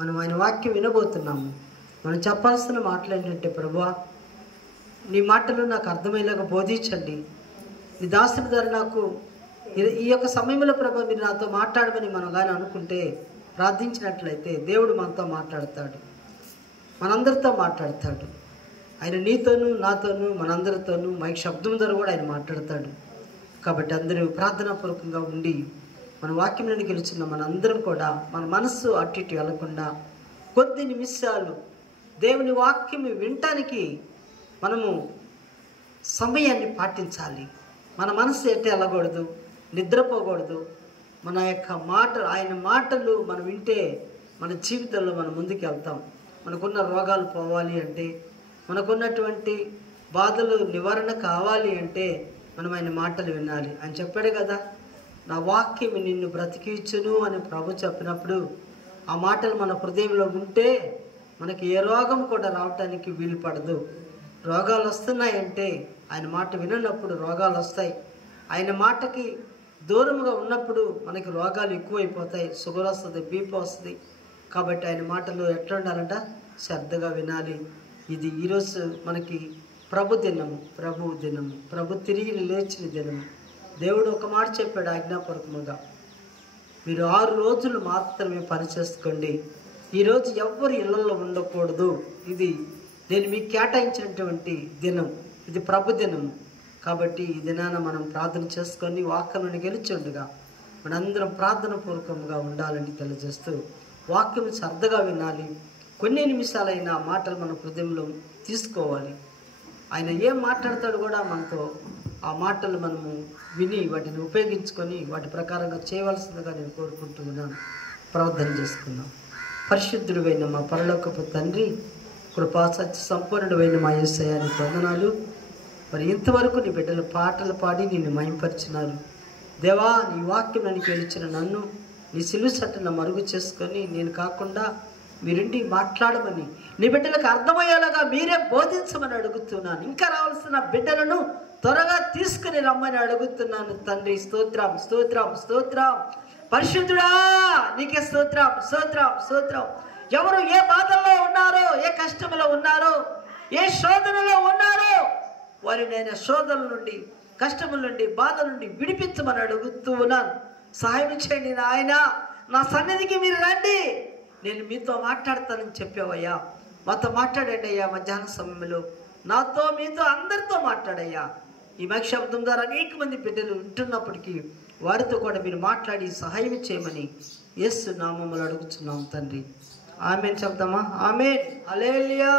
మనం ఆయన వాక్యం వినబోతున్నాము. మనం చెప్పాల్సిన మాటలు ఏంటంటే, ప్రభువా నీ మాటలు నాకు అర్థమయ్యేలాగా బోధించండి. నీ దాసుని ద్వారా నాకు ఈ యొక్క సమయంలో ప్రభు మీరు నాతో మాట్లాడమని మనం కానీ అనుకుంటే, ప్రార్థించినట్లయితే దేవుడు మనతో మాట్లాడతాడు, మనందరితో మాట్లాడతాడు. ఆయన నీతోనూ నాతోనూ మనందరితోనూ మైక్ శబ్దం ద్వారా కూడా ఆయన మాట్లాడతాడు. కాబట్టి అందరూ ప్రార్థనాపూర్వకంగా ఉండి మన వాక్యంలోని గెలుచున్న మనందరం కూడా మన మనస్సు అటు ఇటు వెళ్లకుండా కొద్ది నిమిషాలు దేవుని వాక్యం వినటానికి మనము సమయాన్ని పాటించాలి. మన మనస్సు ఎట్టే వెళ్ళకూడదు, నిద్రపోకూడదు. మన యొక్క ఆయన మాటలు మనం వింటే మన జీవితంలో మనం ముందుకు వెళ్తాం. మనకున్న రోగాలు పోవాలి అంటే, మనకున్నటువంటి బాధలు నివారణ కావాలి అంటే మనం ఆయన మాటలు వినాలి. ఆయన చెప్పాడు కదా, నా వాక్యం నిన్ను బ్రతికించును అని ప్రభు చెప్పినప్పుడు ఆ మాటలు మన హృదయంలో ఉంటే మనకి ఏ రోగం కూడా రావటానికి వీలు పడదు. రోగాలు వస్తున్నాయంటే ఆయన మాట విననప్పుడు రోగాలు వస్తాయి. ఆయన మాటకి దూరంగా ఉన్నప్పుడు మనకి రోగాలు ఎక్కువైపోతాయి. షుగర్ వస్తుంది, బీపీ వస్తుంది. కాబట్టి ఆయన మాటలు ఎట్లా ఉండాలంట, శ్రద్ధగా వినాలి. ఇది ఈరోజు మనకి ప్రభు దినము, ప్రభు తిరిగి లేచిన దినము. దేవుడు ఒక మాట చెప్పాడు ఆజ్ఞాపూర్వకముగా, మీరు 6 రోజులు మాత్రమే పని చేసుకోండి. ఈరోజు ఎవ్వరు ఇళ్లలో ఉండకూడదు. ఇది నేను మీకు కేటాయించినటువంటి దినం, ఇది ప్రభు దినము. కాబట్టి ఈ దినాన మనం ప్రార్థన చేసుకొని వాక్యాలను గెలుచుండగా మనందరం ప్రార్థన పూర్వకంగా ఉండాలని తెలియజేస్తూ వాక్యం శ్రద్ధగా వినాలి. కొన్ని నిమిషాలైనా మాటలు మన హృదయంలో తీసుకోవాలి. ఆయన ఏం మాట్లాడతాడు కూడా మనతో ఆ మాటలు మనము విని వాటిని ఉపయోగించుకొని వాటి ప్రకారంగా చేయవలసిందిగా నేను కోరుకుంటున్నాను. ప్రార్థన చేసుకున్నాం. పరిశుద్ధుడైన మా పరలోకపు తండ్రి, కృపా సత్య సంపూర్ణుడైన మా యేసయ్యానికి వందనాలు. మరి ఇంతవరకు నీ బిడ్డలు పాటలు పాడి నిన్ను మహింపరిచినారు. దేవా, నీ వాక్యం నన్ను గెలిచిన నన్ను నీ సిలువ సట్టున మరుగు చేసుకొని నేను కాకుండా మీరుండి మాట్లాడమని, నీ బిడ్డలకు అర్థమయ్యేలాగా మీరే బోధించమని అడుగుతున్నాను. ఇంకా రావాల్సిన బిడ్డలను త్వరగా తీసుకుని రమ్మని అడుగుతున్నాను తండ్రి. స్తోత్రం, స్తోత్రం, స్తోత్రం. పరిశుద్ధుడా నీకే స్తోత్రం, స్తోత్రం, స్తోత్రం. ఎవరు ఏ బాధల్లో ఉన్నారో, ఏ కష్టంలో ఉన్నారో, ఏ శోధనలో ఉన్నారో వారి నేను శోధనల నుండి, కష్టముల నుండి, బాధల నుండి విడిపించమని అడుగుతూ ఉన్నాను. సహాయం చేయండి నాయన. నా సన్నిధికి మీరు రండి, నేను మీతో మాట్లాడతానని చెప్పావయ్యా. మాతో మాట్లాడండి అయ్యా. మధ్యాహ్న సమయంలో నాతో, మీతో, అందరితో మాట్లాడయ్యా. ఈ మైక్ ద్వారా అనేక మంది బిడ్డలు ఉంటున్నప్పటికీ వారితో కూడా మీరు మాట్లాడి సహాయం చేయమని యేసు నామములో అడుగుతున్నాం తండ్రి. ఆమేన్ చెప్తామా? ఆమేన్. హల్లెలూయా.